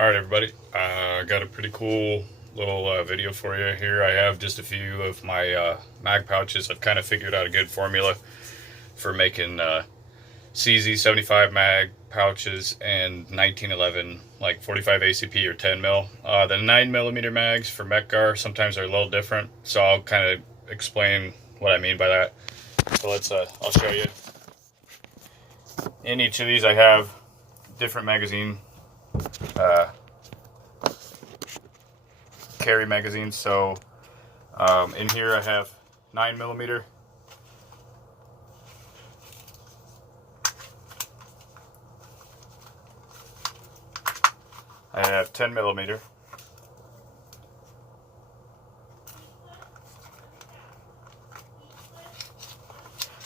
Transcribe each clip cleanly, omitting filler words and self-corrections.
Alright everybody, got a pretty cool little video for you here. I have just a few of my mag pouches. I've kind of figured out a good formula for making Cz75 mag pouches and 1911 like 45 ACP or 10 mil. The 9mm mags for Metgar sometimes are a little different, so I'll kind of explain what I mean by that. So I'll show you. In each of these I have different magazine carry magazines. So in here I have 9mm, I have 10mm,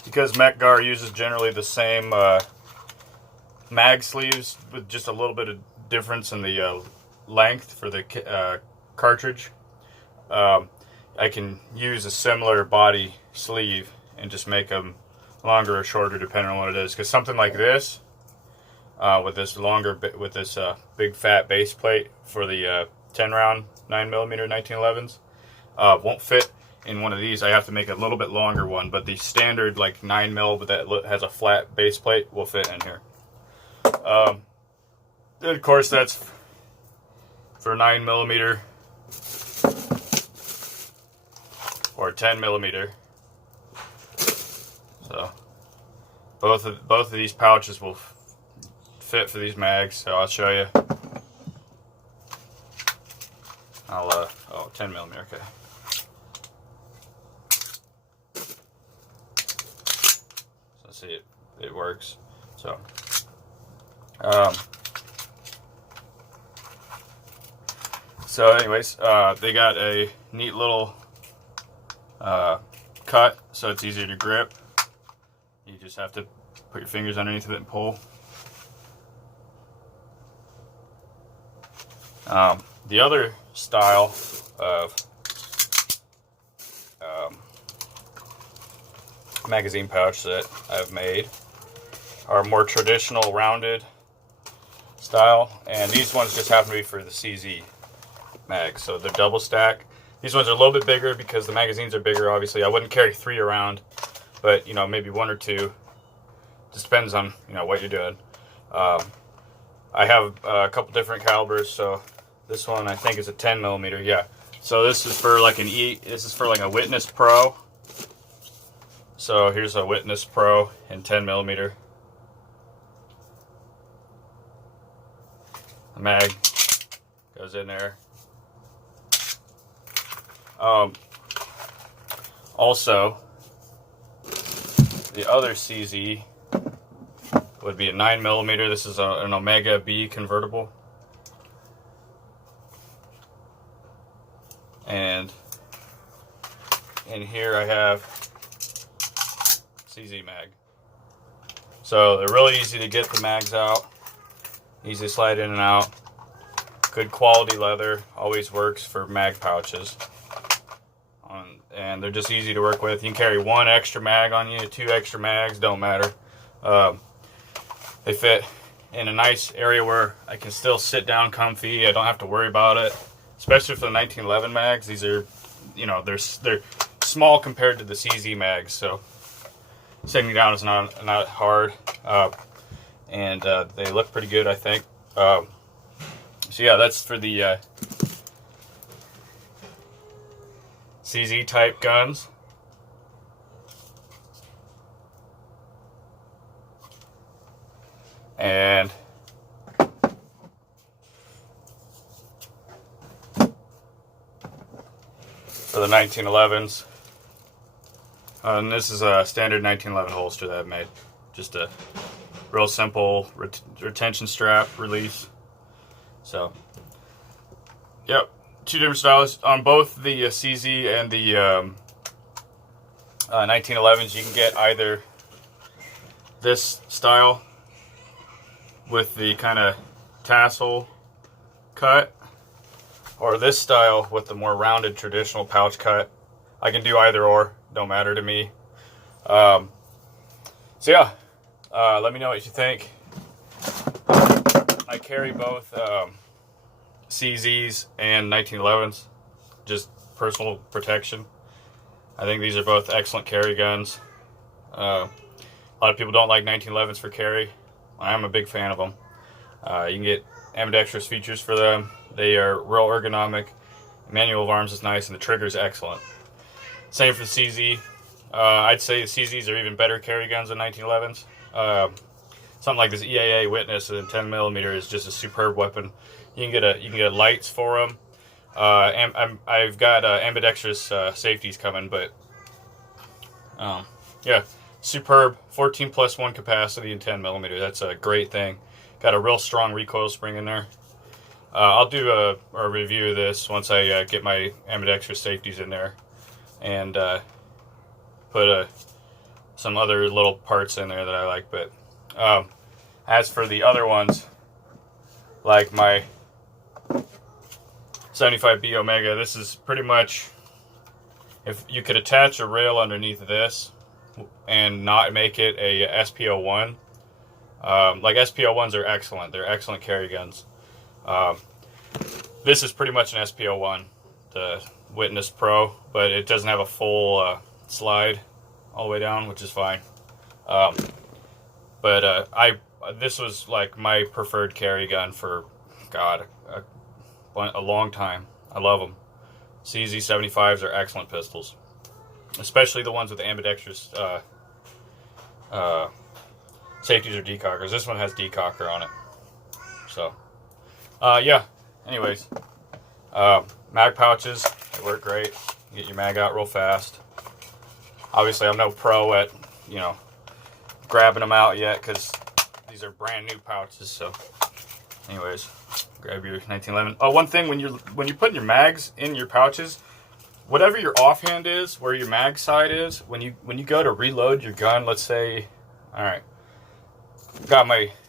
because Metgar uses generally the same mag sleeves with just a little bit of difference in the length for the cartridge. I can use a similar body sleeve and just make them longer or shorter depending on what it is, because something like this with this big fat base plate for the 10 round 9mm 1911s won't fit in one of these. I have to make a little bit longer one, but the standard like 9mm but that has a flat base plate will fit in here. And of course that's for 9mm or 10mm. So both of these pouches will fit for these mags. So I'll show you. Oh, 10mm, okay. So see, it works. So anyways, they got a neat little cut, so it's easier to grip. You just have to put your fingers underneath of it and pull. The other style of magazine pouch that I've made are more traditional rounded style, and these ones just happen to be for the CZ mag, so they're double stack. These ones are a little bit bigger because the magazines are bigger. Obviously I wouldn't carry 3 around, but maybe 1 or 2, just depends on what you're doing. I have a couple different calibers, so this one I think is a 10mm. Yeah, so this is for like this is for like a Witness Pro. So here's a Witness Pro in 10mm. The mag goes in there. Also, the other CZ would be a 9mm. This is an Omega B convertible. And in here I have CZ mag. So they're really easy to get the mags out. Easy to slide in and out. Good quality leather, always works for mag pouches. And they're just easy to work with. You can carry 1 extra mag on you, 2 extra mags, don't matter. They fit in a nice area where I can still sit down comfy. I don't have to worry about it. Especially for the 1911 mags. These are, they're small compared to the CZ mags, so sitting down is not hard. And they look pretty good, I think. So yeah, that's for the CZ type guns. And for the 1911s, and this is a standard 1911 holster that I've made. Just a real simple retention strap release. So, yep, 2 different styles on both the CZ and the 1911s. You can get either this style with the kind of tassel cut, or this style with the more rounded traditional pouch cut. I can do either or, don't matter to me. So yeah, let me know what you think. I carry both CZs and 1911s, just personal protection. I think these are both excellent carry guns. A lot of people don't like 1911s for carry. I'm a big fan of them. You can get ambidextrous features for them. They are real ergonomic. Manual of arms is nice, and the trigger is excellent. Same for the CZ. I'd say the CZs are even better carry guns than 1911s. Something like this EAA Witness in 10mm is just a superb weapon. You can get lights for them. I've got ambidextrous safeties coming, but yeah, superb 14+1 capacity in 10mm. That's a great thing. Got a real strong recoil spring in there. I'll do a review of this once I get my ambidextrous safeties in there, and put some other little parts in there that I like. But as for the other ones, like my 75B Omega, this is pretty much, if you could attach a rail underneath this and not make it a SPO1. Like SPO1s are excellent. They're excellent carry guns. This is pretty much an SPO1, the Witness Pro, but it doesn't have a full slide all the way down, which is fine. This was like my preferred carry gun for, God, a long time. I love them. Cz75s are excellent pistols, especially the ones with ambidextrous safeties or decockers. This one has decocker on it. So, yeah. Anyways, mag pouches, they work great. You get your mag out real fast. Obviously, I'm no pro at, grabbing them out yet, because these are brand new pouches. So, anyways, grab your 1911. Oh, one thing, when you're putting your mags in your pouches, whatever your offhand is, where your mag side is, when you go to reload your gun, let's say, all right,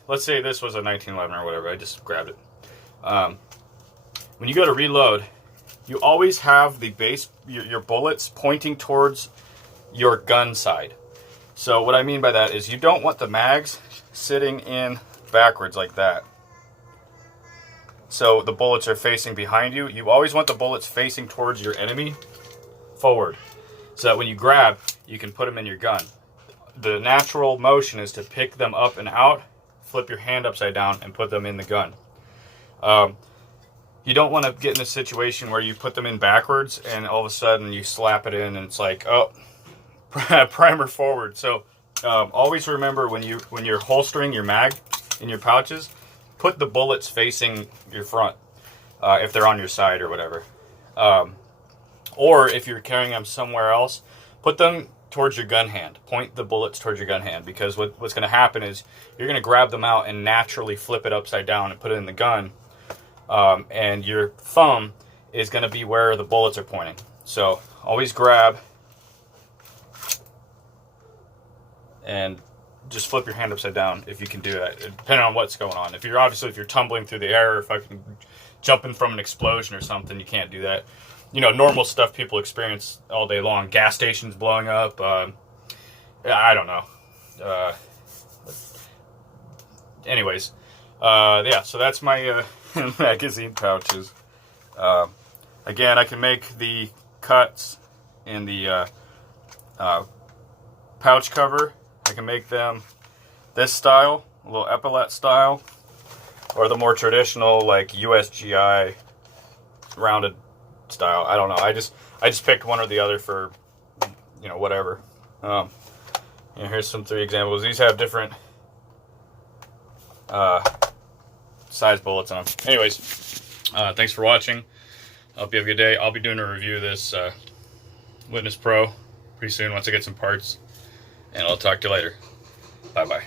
let's say this was a 1911 or whatever. I just grabbed it. When you go to reload, you always have the base, your bullets pointing towards your gun side. So what I mean by that is you don't want the mags sitting in backwards like that, so the bullets are facing behind you. You always want the bullets facing towards your enemy, forward, so that when you grab, you can put them in your gun. The natural motion is to pick them up and out, flip your hand upside down, and put them in the gun. You don't want to get in a situation where you put them in backwards and all of a sudden you slap it in and it's like, oh, primer forward. So always remember, when you're holstering your mag in your pouches, put the bullets facing your front if they're on your side or whatever. Or if you're carrying them somewhere else, put them towards your gun hand. Point the bullets towards your gun hand, because what's going to happen is you're going to grab them out and naturally flip it upside down and put it in the gun. And your thumb is going to be where the bullets are pointing. So always grab and just flip your hand upside down if you can do that, depending on what's going on. If you're tumbling through the air, if I can jumping from an explosion or something, you can't do that. Normal stuff people experience all day long. Gas stations blowing up. I don't know. Anyways, yeah. So that's my magazine pouches. Again, I can make the cuts in the pouch cover. I can make them this style, a little epaulette style, or the more traditional, like USGI rounded style. I don't know. I just picked one or the other for, whatever. Here's some 3 examples. These have different size bullets on them. Anyways, thanks for watching. I hope you have a good day. I'll be doing a review of this Witness Pro pretty soon once I get some parts, and I'll talk to you later. Bye-bye.